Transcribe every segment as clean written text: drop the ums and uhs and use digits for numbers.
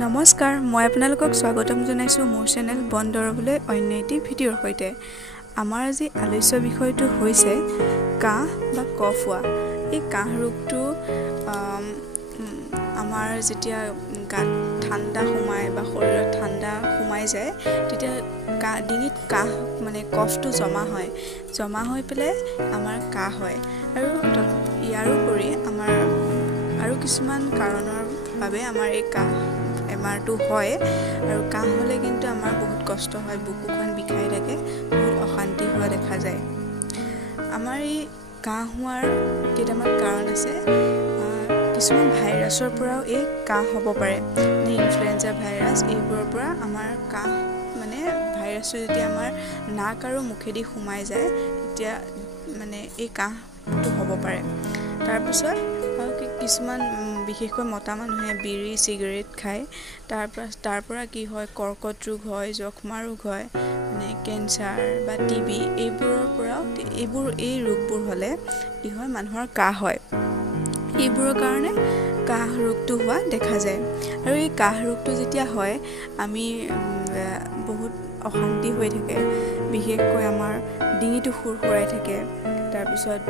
নমস্কাৰ, মই আপোনালোকক স্বাগতম জনাইছোঁ মোৰ চেনেল বন দৰৱলৈ অন্য এটি ভিডিঅ'ৰ সৈতে। আমাৰ আজি আলোচ্য বিষয়টো হৈছে কাহ বা কফ হোৱা। এই কাহ ৰোগটো আমাৰ যেতিয়া গাত ঠাণ্ডা সোমায় বা শৰীৰত ঠাণ্ডা সোমাই যায় তেতিয়া ডিঙিত কাহ কফটো জমা হৈ পেলাই আমাৰ কাহ হয়। আৰু ইয়াৰোপৰি আমাৰ আৰু কিছুমান কাৰণৰ বাবে আমাৰ এই কাহ বেমাৰটো হয়। আৰু কাহ হ'লে কিন্তু আমাৰ বহুত কষ্ট হয়, বুকুখন বিষাই থাকে, বহুত অশান্তি হোৱা দেখা যায়। আমাৰ এই কাহ হোৱাৰ কেইটামান কাৰণ আছে। কিছুমান ভাইৰাছৰ পৰাও এই কাহ হ'ব পাৰে, ইনফ্লুৱেঞ্জা ভাইৰাছ, এইবোৰৰ পৰা আমাৰ কাহ ভাইৰাছটো যেতিয়া আমাৰ নাক আৰু মুখেদি সোমাই যায় তেতিয়া এই কাহটো হ'ব পাৰে। তাৰপিছত কিছুমান বিশেষকৈ মতা মানুহে বিড়ি চিগাৰেট খায়, তাৰ পৰা কি হয়, কৰ্কট ৰোগ হয়, যক্ষ্মা ৰোগ হয়, কেঞ্চাৰ বা টিবি, এইবোৰৰ পৰাও এই ৰোগবোৰ হ'লে কি হয়, মানুহৰ কাহ হয়। এইবোৰৰ কাৰণে কাহ ৰোগটো হোৱা দেখা যায়। আৰু এই কাহ ৰোগটো যেতিয়া হয় আমি বহুত অশান্তি হৈ থাকে, বিশেষকৈ আমাৰ ডিঙিটো সুৰসুৰাই থাকে, তাৰপিছত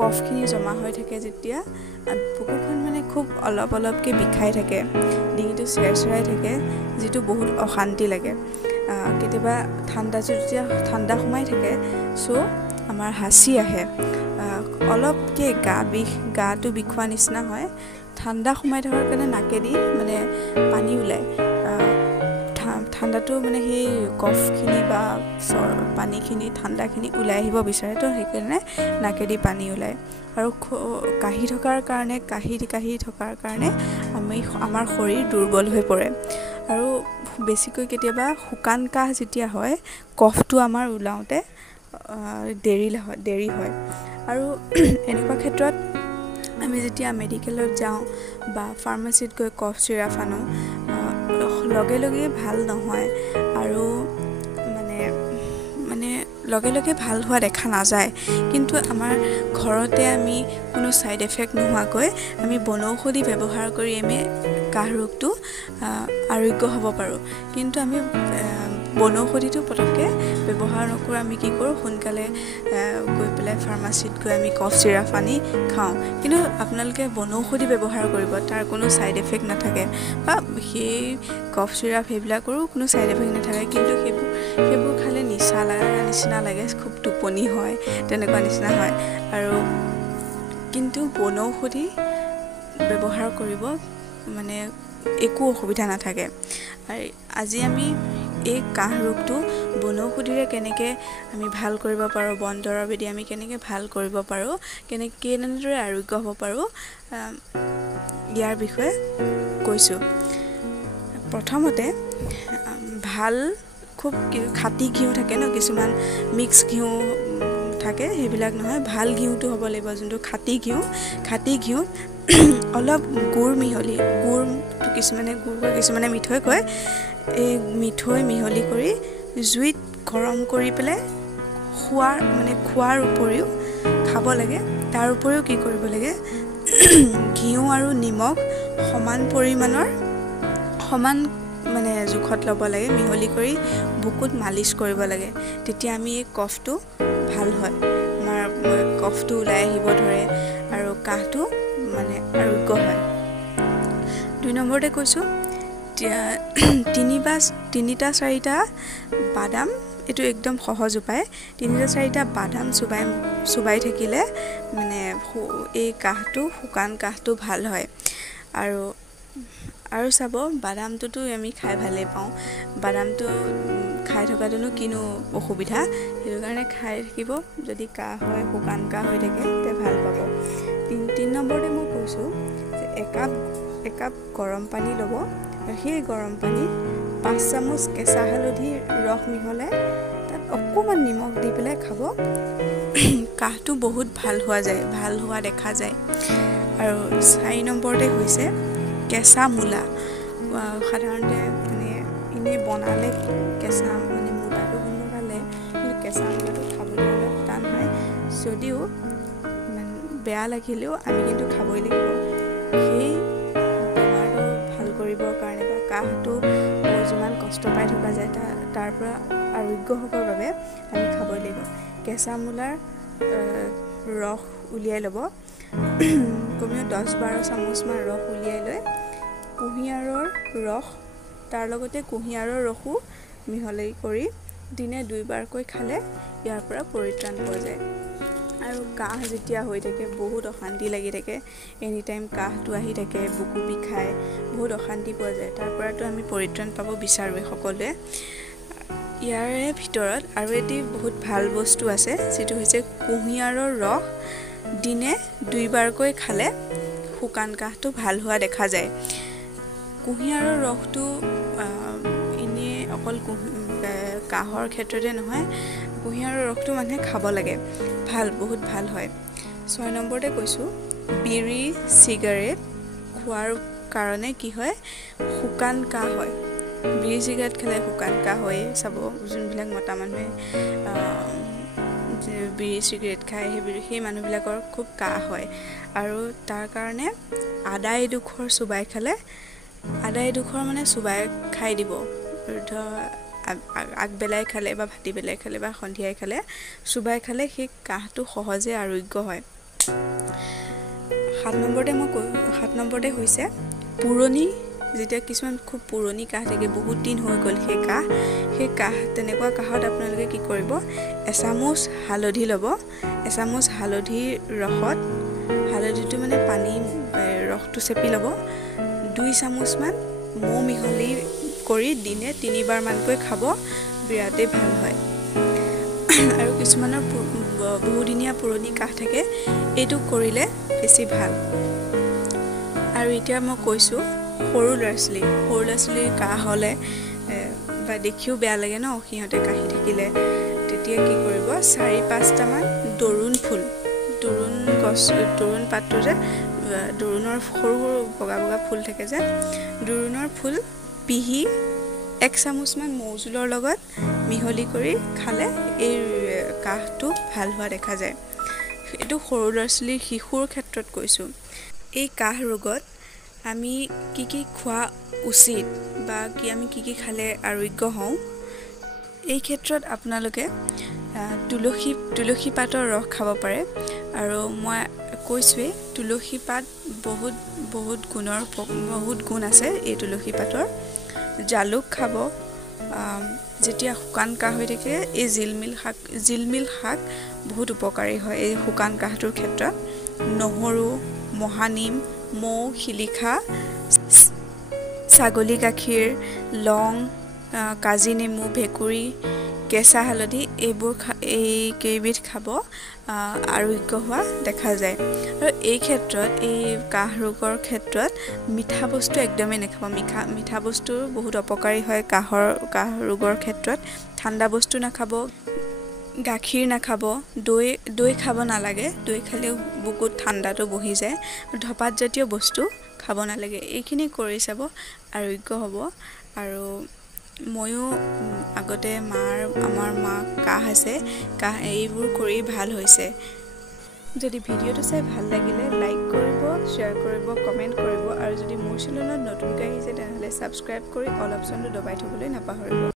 কফখিনি জমা হৈ থাকে, যেতিয়া বুকুখন খুব অলপকৈ বিষাই থাকে, ডিঙিটো চেৰচেৰাই থাকে, যিটো বহুত অশান্তি লাগে। কেতিয়াবা যেতিয়া ঠাণ্ডা সোমাই থাকে আমাৰ হাঁচি আহে, অলপকৈ গাটো বিষোৱা নিচিনা হয়। ঠাণ্ডা সোমাই থকাৰ কাৰণে নাকেদি পানী ওলায়, ঠাণ্ডাটো সেই কফখিনি বা পানীখিনি ঠাণ্ডাখিনি ওলাই আহিব বিচাৰে, তো সেইকাৰণে নাকেদি পানী ওলায়। আৰু কাহি থকাৰ কাৰণে আমাৰ শৰীৰ দুৰ্বল হৈ পৰে। আৰু বেছিকৈ কেতিয়াবা শুকান কাহ যেতিয়া হয়, কফটো আমাৰ ওলাওঁতে দেৰি হয়। আৰু এনেকুৱা ক্ষেত্ৰত আমি যেতিয়া মেডিকেলত যাওঁ বা ফাৰ্মাচীত গৈ কফ চিৰাপ আনো, লগে লগে ভাল নহয়, আৰু লগে লগে ভাল হোৱা দেখা নাযায়। কিন্তু আমাৰ ঘৰতে আমি কোনো ছাইড এফেক্ট নোহোৱাকৈ আমি বনৌষধি ব্যৱহাৰ কৰি আমি কাহ ৰোগটো আৰোগ্য হ'ব পাৰোঁ। কিন্তু আমি বনৌষধিটো পটককৈ ব্যৱহাৰ নকৰোঁ। আমি কি কৰোঁ, সোনকালে গৈ পেলাই ফাৰ্মাচীত গৈ আমি কফ চিৰাপ আনি খাওঁ। কিন্তু আপোনালোকে বনৌষধি ব্যৱহাৰ কৰিব, তাৰ কোনো ছাইড এফেক্ট নাথাকে, বা সেই কফ চিৰাপ সেইবিলাকৰো কোনো ছাইড এফেক্ট নাথাকে। কিন্তু সেইবোৰ খালে নিচিনা লাগে, খুব টোপনি হয়, তেনেকুৱা নিচিনা হয়। আৰু কিন্তু বনৌষধি ব্যৱহাৰ কৰিব একো অসুবিধা নাথাকে। আৰু আজি আমি এই কাহ ৰোগটো বনৌষধিৰে কেনেকৈ আমি ভাল কৰিব পাৰোঁ, বন দৰৱেদি আমি কেনেকৈ ভাল কৰিব পাৰোঁ, কেনেদৰে আৰোগ্য হ'ব পাৰোঁ, ইয়াৰ বিষয়ে কৈছোঁ। প্ৰথমতে খুব খাটি ঘিউ থাকে ন, কিছুমান মিক্স ঘিউ থাকে, সেইবিলাক নহয়, ভাল ঘিউটো হ'ব লাগিব, যোনটো খাটি ঘিউ অলপ গুড় কিছুমানে গুড় কয়, কিছুমানে মিঠৈ কয়, এই মিঠৈ মিহলি কৰি জুইত গৰম কৰি পেলাই খোৱাৰ উপৰিও খাব লাগে। তাৰ উপৰিও কি কৰিব লাগে, ঘিউ আৰু নিমখ সমান পৰিমাণৰ জোখত ল'ব লাগে, মিহলি কৰি বুকুত মালিচ কৰিব লাগে। তেতিয়া আমি এই কফটো ভাল হয়, আমাৰ কফটো ওলাই আহিব ধৰে আৰু কাহটো আৰোগ্য হয়। 2 নম্বৰতে কৈছোঁ, 3-4টা বাদাম, এইটো একদম সহজ উপায়, 3-4টা বাদাম চুবাই থাকিলে এই শুকান কাহটো ভাল হয়। আৰু চাব, বাদামটোতো আমি খাই ভালেই পাওঁ, বাদামটো খাই থকাটোনো কিনো অসুবিধা, সেইটো কাৰণে খাই থাকিব। যদি কাহ হয়, শুকান কাহ হৈ থাকে, তেতিয়া ভাল পাব। 3 নম্বৰতে মই কৈছোঁ যে একাপ গৰম পানী ল'ব, আৰু সেই গৰম পানীত 5 চামুচ কেঁচা হালধিৰ ৰস মিহলাই তাত অকণমান নিমখ দি পেলাই খাব, কাহটো বহুত ভাল হোৱা দেখা যায়। আৰু 4 নম্বৰতে হৈছে কেঁচা মূলা। সাধাৰণতে এনেই বনালে কেঁচা মূলাটো গোন্ধ, কিন্তু কেঁচা মূলাটো খাবলৈ অলপ টান হয়, যদিও বেয়া লাগিলেও আমি কিন্তু খাবই লাগিব। সেই বেমাৰটো ভাল কৰিবৰ কাৰণে বা কাহটো যিমান কষ্ট পাই থকা যায় তাৰ পৰা আৰোগ্য হ'বৰ বাবে আমি খাব লাগিব। কেঁচা মূলাৰ ৰস উলিয়াই ল'ব, কমেও 10-12 চামুচমান ৰস উলিয়াই লৈ কুঁহিয়াৰৰ ৰস তাৰ লগতে কুঁহিয়াৰৰ ৰসো মিহলি কৰি দিনে 2 বাৰকৈ খালে ইয়াৰ পৰা পৰিত্ৰাণ পোৱা যায়। আৰু কাহ যেতিয়া হৈ থাকে, বহুত অশান্তি লাগি থাকে, এনি টাইম কাহটো আহি থাকে, বুকু বিষায়, বহুত অশান্তি পোৱা যায়, তাৰ পৰাতো আমি পৰিত্ৰাণ পাব বিচাৰোঁ সকলোৱে। ইয়াৰে ভিতৰত আৰু এটি বহুত ভাল বস্তু আছে, যিটো হৈছে কুঁহিয়াৰৰ ৰস দিনে 2 বাৰকৈ খালে শুকান কাহটো ভাল হোৱা দেখা যায়। কুঁহিয়াৰৰ ৰসটো এনেই অকল কাহৰ ক্ষেত্ৰতে নহয়, কুঁহিয়াৰৰ ৰসটো মানুহে খাব লাগে, ভাল, বহুত ভাল হয়। 6 নম্বৰতে কৈছোঁ, বিড়ি চিগাৰেট খোৱাৰ কাৰণে কি হয়, শুকান কাহ হয়। বিড়ি চিগাৰেট খালে শুকান কাহ হয়। চাব, যোনবিলাক মতা মানুহে বিড়ি চিগাৰেট খায়, সেই মানুহবিলাকৰ খুব কাহ হয়। আৰু তাৰ কাৰণে আদা এডোখৰ চুবাই খালে, আদা এডোখৰ মানে চুবাই খাই দিব, আগবেলাই খালে বা ভাটিবেলাই খালে বা সন্ধিয়াই খালে, চুবাই খালে সেই কাহটো সহজে আৰোগ্য হয়। 7 নম্বৰতে হৈছে পুৰণি, যেতিয়া কিছুমান খুব পুৰণি কাহ থাকে, বহুত দিন হৈ গ'ল সেই কাহ, তেনেকুৱা কাহত আপোনালোকে কি কৰিব, এচামুচ হালধি ল'ব, এচামুচ হালধিৰ ৰসত, হালধিটো মানে পানী ৰসটো চেপি ল'ব, 2 চামুচমান মৌ মিহলি কৰি দিনে 3 বাৰমানকৈ খাব, বিৰাটেই ভাল হয়। আৰু কিছুমানৰ বহুদিনীয়া পুৰণি কাহ থাকে, এইটো কৰিলে বেছি ভাল। আৰু এতিয়া মই কৈছোঁ, সৰু ল'ৰা ছোৱালীৰ কাহ হ'লে বা দেখিও বেয়া লাগে ন, সিহঁতে কাহি থাকিলে, তেতিয়া কি কৰিব, 4-5টামান দৰুণ পাতটো যে, দৰুণৰ সৰু সৰু বগা বগা ফুল থাকে যে, দৰুণৰ ফুল পিহি 1 চামুচমান মৌজোলৰ লগত মিহলি কৰি খালে এই কাহটো ভাল হোৱা দেখা যায়। এইটো সৰু ল'ৰা ছোৱালীৰ, শিশুৰ ক্ষেত্ৰত কৈছোঁ। এই কাহ ৰোগত আমি কি খোৱা উচিত বা আমি কি খালে আৰোগ্য হওঁ, এই ক্ষেত্ৰত আপোনালোকে তুলসী পাতৰ ৰস খাব পাৰে। আৰু মই কৈছোঁৱেই, তুলসী পাত বহুত গুণ আছে এই তুলসী পাতৰ। জালুক খাব, যেতিয়া শুকান কাহ হৈ থাকে, এই জিলমিল শাক বহুত উপকাৰী হয় এই শুকান কাহটোৰ ক্ষেত্ৰত। নহৰু, মহানিম, মৌ, শিলিখা, ছাগলী গাখীৰ, লং, কাজি নেমু, ভেকুৰী, কেঁচা হালধি, এইকেইবিধ খাব, আৰোগ্য হোৱা দেখা যায়। আৰু এই ক্ষেত্ৰত, এই কাহ ৰোগৰ ক্ষেত্ৰত মিঠা বস্তু একদমেই নাখাব। মিঠা বস্তু বহুত অপকাৰী হয় কাহ ৰোগৰ ক্ষেত্ৰত। ঠাণ্ডা বস্তু নাখাব, গাখীৰ নাখাব, দৈ খাব নালাগে, দৈ খালেও বুকুত ঠাণ্ডাটো বহি যায়। ধপাত জাতীয় বস্তু খাব নালাগে। এইখিনি কৰি চাব, আৰোগ্য হ'ব। আৰু ময়ো আগতে আমাৰ মা কাহ আছে, এইবোৰ কৰি ভাল হৈছে। যদি ভিডিঅ'টো চাই ভাল লাগিলে লাইক কৰিব, শ্বেয়াৰ কৰিব, কমেণ্ট কৰিব। আৰু যদি মোৰ চেনেলত নতুনকৈ আহিছে, তেনেহ'লে ছাবস্ক্ৰাইব কৰি অল অপশ্যনটো দবাই থ'বলৈ নাপাহৰিব।